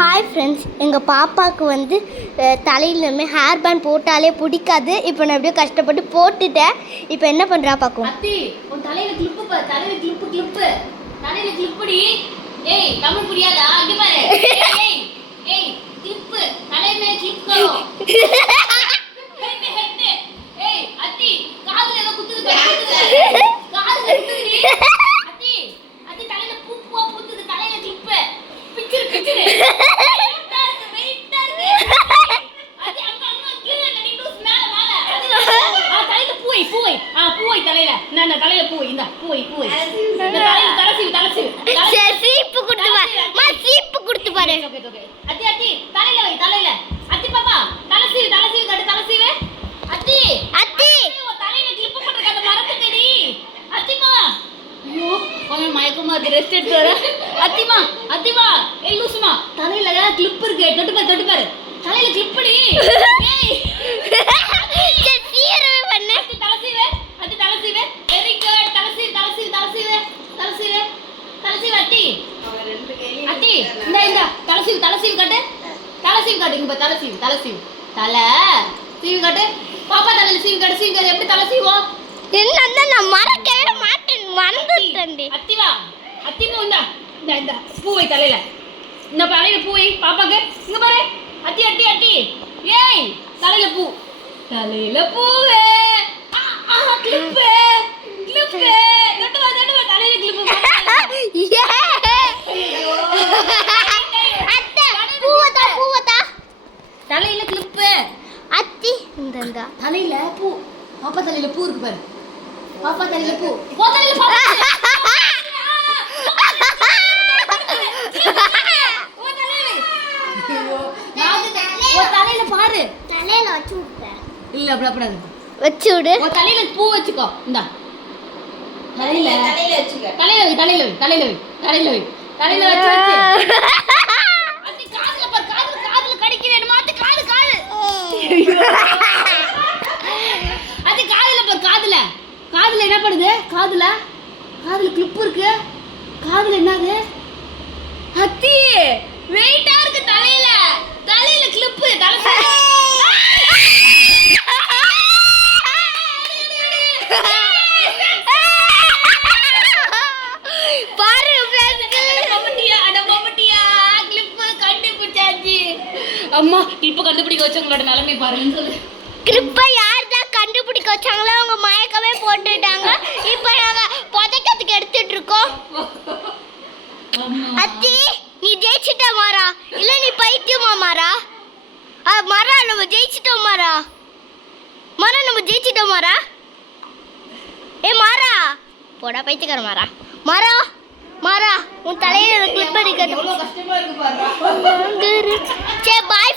Hi friends, எங்கள் பாப்பாவுக்கு வந்து தலையிலுமே ஹேர் பேண்ட் போட்டாலே பிடிக்காது. இப்போ நான் எப்படியோ கஷ்டப்பட்டு போட்டுட்டேன். இப்போ என்ன பண்ணுறா பார்க்கும். அத்தி உன் தலையில கிளிப்பு பாரு, தலையில கிளிப்பு தலையில கிளிப்புடி. ஏய் தமிழ் புரியாதா? அங்க பாரு. ஏய் கிளிப்பு தலையில கிளிப் கரோ. ஹெட் ஏய் அத்தி காதுல ஏதோ குத்துது காதுல குத்துதுடி. அத்தி தலையில பூ குத்துது, தலையில கிளிப்பு பிச்சிரு வெயிட்டா இருக்கு. அத்தி அங்க கீழ நடிட்டு மேல தலையில பூவை தலையில நான் தலையில பூவை இந்த பூவை தலையில தலையில சீப்பு கொடுத்து பாரு. மா சீப்பு கொடுத்து பாரு. ஓகே அத்தி தலையில வை தலையில. அத்தி பாப்பா தலைசீவு கட்டு தலைசீவு. அத்தி ஓ தலையில கிளிப் போட்டுருக்க அந்த மரத்துக்கடி. அத்திமா ஐயோ அவன் மயக்கமா இருக்கு, ரெஸ்ட் எடுத்து வர. அத்திமா ஏய் லூசுமா தலையில கிளிப் இருக்கு, தொட்டு பாரு தலையில கிளிப்புடி. ஏய் சீரவே பண்ணு. அத்தி தலைசீவு வெரி குட். தலைசீவு அத்தி இந்த தலைசீவு கட்டு இங்க தலைசீவு தலை சீவு கட்டு. பாப்பா தலையில சீவு கட்டு எப்படி தலை சீவோம்? என்ன நான் மறக்கவே மாட்டேன், மறந்துட்டேன்டி. அத்திமா இந்த பூவை தலையில இந்த தலையில பூவை பாப்பாக்கு இங்க பாரு. அத்தி ஏய் தலையில பூவே கிளிப்பு தட்டு தலையில கிளிப்பு. பூவதா தலையில கிளிப்பு. அத்தி இந்த தலையில பூ. பாப்பா தலையில பூ இருக்கு பாரு. பாப்பா தலையில பூ. ஓ தலையில பாப்பா. தலையில பாரு. தலையில வச்சு விட்டேன். இல்ல அப்படி வச்சு விடு. ஓ தலையில பூ வச்சுக்கோ. இந்த தலையில வச்சுக்க. தலையில வச்சு. அத்தி காதுல பாரு, காதுல கடிக்கிறேன் மாத்து காது. அத்தி காதுல பாரு, காதுல என்ன பண்ணுது? காதுல கிளிப் இருக்கு. காதுல என்னது? அத்தி வெயிட்டா இருக்கு தலையில கிளிப் பாரு அம்மா கிளிப்பை கண்டுபிடிக்க வச்சவங்களோட நிலைமை பாருன்னு சொல்லு. கிளிப்பை யார் தான் கண்டுபிடிக்க வச்சாங்களோ அவங்க மயக்கமே போட்டுட்டாங்க. இப்போ நாங்க புதைக்கிறதுக்கு எடுத்துட்டு இருக்கோம். அத்தி நீ ஜெயிச்சிட்ட மாறா, இல்ல நீ பைத்தியமா மாறா? மாறா நம்ம ஜெயிச்சிட்டோம் மாறா. ஏ மாறா போடா பைத்தியக்கார மாறா உன் தலையில கிளிப் அடிக்கிறது. கஷ்டமா இருக்கு பாரு. சரி பாய்.